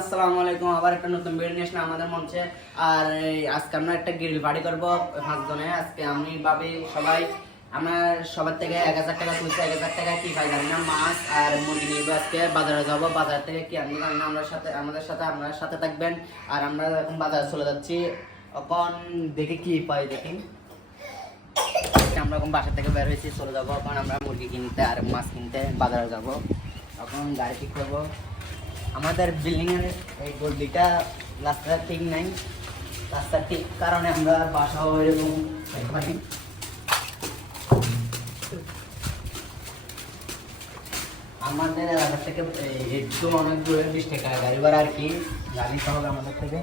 আসসালামু আলাইকুম, আবার একটা নতুন ভিডিও নিয়ে আসলাম আমাদের মঞ্চে। আর আজকে আমরা একটা গ্রিল পার্টি করব পাঁচজনে। আজকে আমি ভাবি সবাই। আমরা সবার থেকে এক হাজার টাকা তুলছি, এক হাজার টাকা কি পাই জানি না, মাছ আর মুরগি নিয়ে আজকে। বাজারে যাব, বাজার থেকে কি আনব জানি না, আমরা সাথে, আমাদের সাথে আপনার সাথে থাকবেন। আর আমরা এখন বাজারে চলে যাচ্ছি। এখন দেখি কি পাই, দেখি। আমরা এখন বাসা থেকে বের হয়েছি, চলে যাব। এখন আমরা মুরগি কিনতে আর মাছ কিনতে বাজারে যাব। এখন গাড়ি ঠিক করব। আমাদের বিল্ডিং এর এই গল্লিটা রাস্তা ঠিক নাই। রাস্তা ঠিক কারণে আমরা বাসা এরকম পারি আমাদের এলাকা থেকে একটু অনেক দূরে বিশ টাকা গাড়ি আর কি। গাড়ি হবে আমাদের থেকে।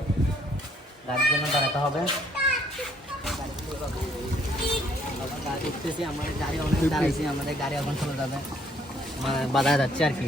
গাড়ির জন্য দাঁড়াতে হবে। উঠতেছি, আমাদের গাড়ি অনেক দাঁড়াইছি, আমাদের গাড়ি এখন চলে যাবে। মানে বাধা যাচ্ছে আর কি।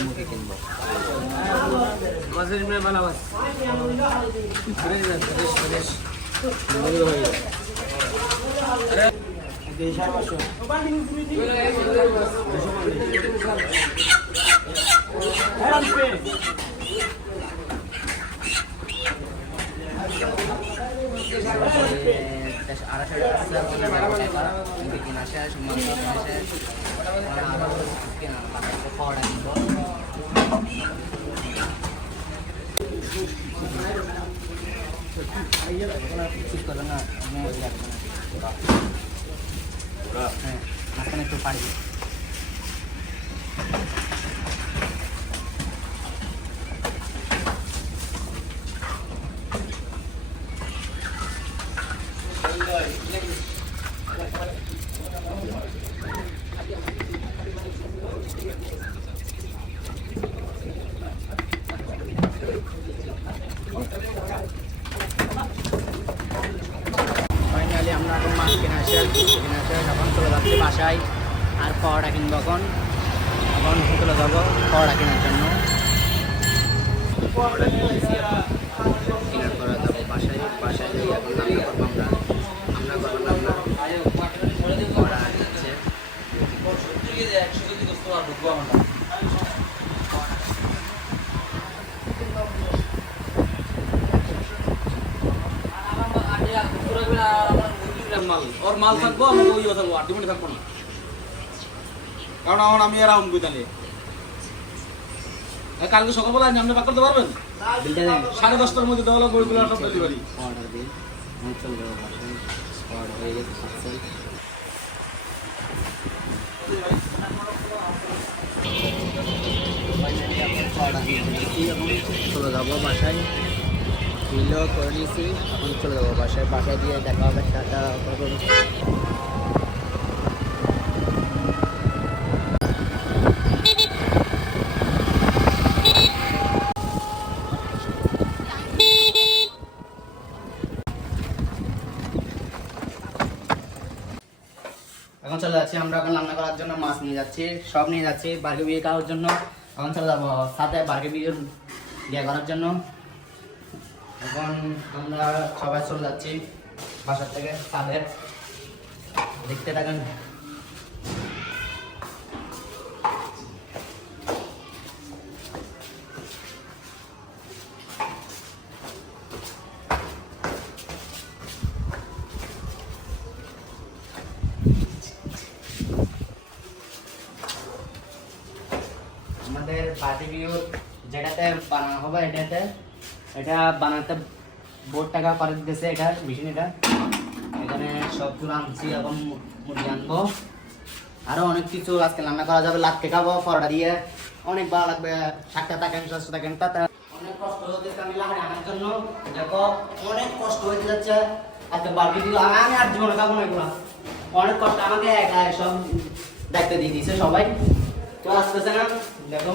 মুখে কিনবো আড়াইশো টাকা বিকিন আসে সম্মান আসে পাওয়াটা একটু পাড়ি ফাইনালি আমরা এখন মাছ কিনে আসে কিনে আসে এখন চলে যাচ্ছি বাসায় আর পাওয়াটা কিনবো এখন এখন চলে পাওয়াটা কেনার জন্য। মাল ওর মাল থাকব আমি ওইও থাকব আর ডিমান্ড থাকব না। কারণ আমার আমি উনবি তাহলে? এ, কালকে সকালবেলা আপনি পাক করতে পারবেন? সাড়ে দশটার মধ্যে দেওয়া লাগবে ওইগুলো সব ডেলিভারি অর্ডার দিন। আমি চলে যাব বাসায় অর্ডার হয়ে গেছে পার্সেল চলে যাব বাসায়। বিলও করে নিয়েছি চলে যাব বাসায়। বাসায় দিয়ে দেখা হবে টাটা এখন চলে যাচ্ছি, আমরা এখন রান্না করার জন্য মাছ নিয়ে যাচ্ছি, সব নিয়ে যাচ্ছি বার্গে বিয়ে খাওয়ার জন্য। এখন চলে যাব সাথে বার্গে বিয়ে বিয়ে করার জন্য। এখন আমরা সবাই চলে যাচ্ছি বাসার থেকে তাদের দেখতে থাকেন। আমাদের বার্বিকিউ যেটাতে বানানো হবে, এটাতে, এটা বানাতে বোর্ড টাকা করে দিতেছে এটা মেশিন এটা। এখানে সবগুলো আনছি এবং মুরগি আনব। আরও অনেক কিছু আজকে রান্না করা যাবে লাটকে খাব, পরোটা দিয়ে। অনেক ভালো লাগবে ষাটটা থাকেন সাতশো থাকেন তাতে অনেক কষ্ট হতে আমি লাহারি আনার জন্য, দেখো, অনেক কষ্ট হয়ে যাচ্ছে আজকে বারবিকিউ আমি আর জীবনে খাব না এগুলো। অনেক কষ্ট, আমাকে একা সব দায়িত্ব দিয়ে দিয়েছে সবাই। তো আসতেছে না, দেখো।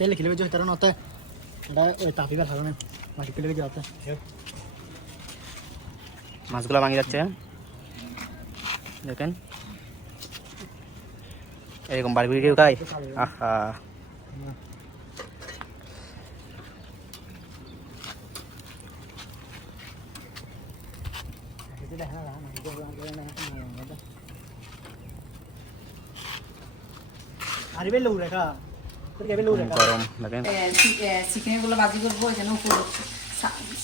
Jo hittar något. Det är tapi väl här nu. Man kan kilve gata. মাছগুলা ভাঙি যাচ্ছে দেখেন এরকম বারবি কেউ খায় আহা তোর bello রেখা গরম দেখেন। চিকেনগুলো বাজি করব এখানে উপর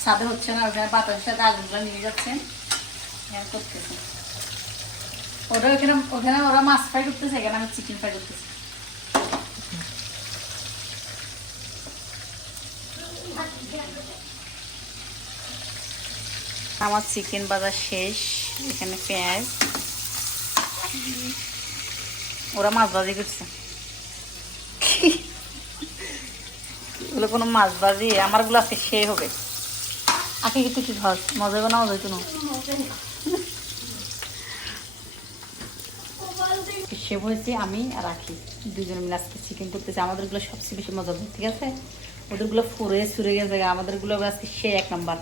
সাদে হচ্ছে না ওখানে বাতাসের সাথে আগুনগুলো নিয়ে যাচ্ছেন। করতেছে। ওরা ওখানে ওখানে ওরা মাছ ফ্রাই করতেছে এখানে আমি চিকেন ফ্রাই করতেছি। আমার চিকেন বাজার শেষ এখানে পেঁয়াজ। ওরা মাছ ভাজি করছে। এগুলো কোনো মাছ ভাজি আমারগুলো আজকে সে হবে। আগে কিন্তু কি ধর মজা মজা হইতো না? শেভ হয়েছে আমি আর আখি দুজনে মিলে আজকে চিকেন করতেছি। আমাদেরগুলো সবচেয়ে বেশি মজা হবে, ঠিক আছে? ওদেরগুলো ফুরে সুরে গেছে আমাদেরগুলো আজকে সে এক নাম্বার।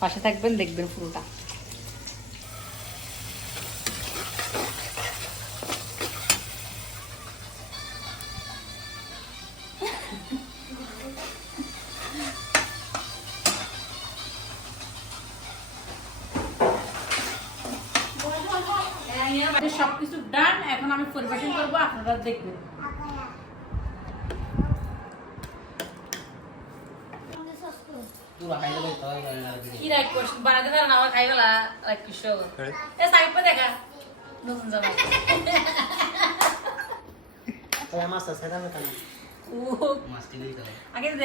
পাশে থাকবেন, দেখবেন পুরোটা। সবকিছু ডান এখন আমি পরিবেশন করব আপনারা দেখবেন। কি রাইট করছেন বানাতে আমার এ সাইড পে দেখা? নতুন জামা. ও। দিয়ে দাও আগে দে।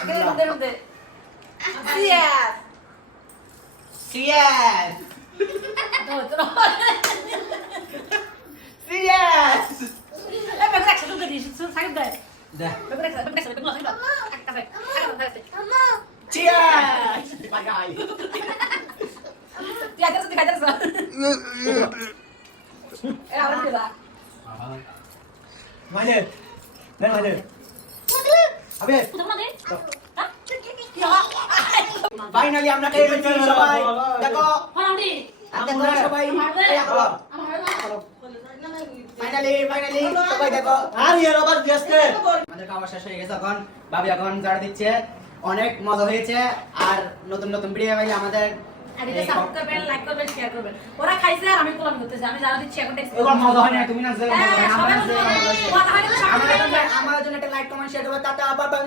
আগে দে দে দে সিয়াস Cheers! এ বেটা একসাথে দে দিস সাইড দে দে বেটা একসাথে বেটা একসাথে বেটা একসাথে কাফে Cheers! Pagai. তুই আগে সাথে খাইতে এ আবার কি দা Mana? Dan mana? Habis. না দে হ্যাঁ কি ফাইনালি আমরা খেয়ে ফেলছি সবাই দেখো হলাউডি আর সবাই ফাইনালি ফাইনালি সবাই দেখো আর ইয়ার আবার দিয়েছে আমাদের খাওয়া শেষ হয়ে গেছে এখন। ভাবি এখন জাড়া দিচ্ছে। অনেক মজা হয়েছে। আর নতুন নতুন ভিডিও ভাই আমাদের আর এটা সাপোর্ট করবেন লাইক করবেন শেয়ার করবেন। ওরা খাইছে আর আমি কোলাম করতেছি আমি জানা দিচ্ছি এখন মজা হয় না তুমি না আমার জন্য একটা লাইক কমেন্ট শেয়ার করবে। টাটা বাবা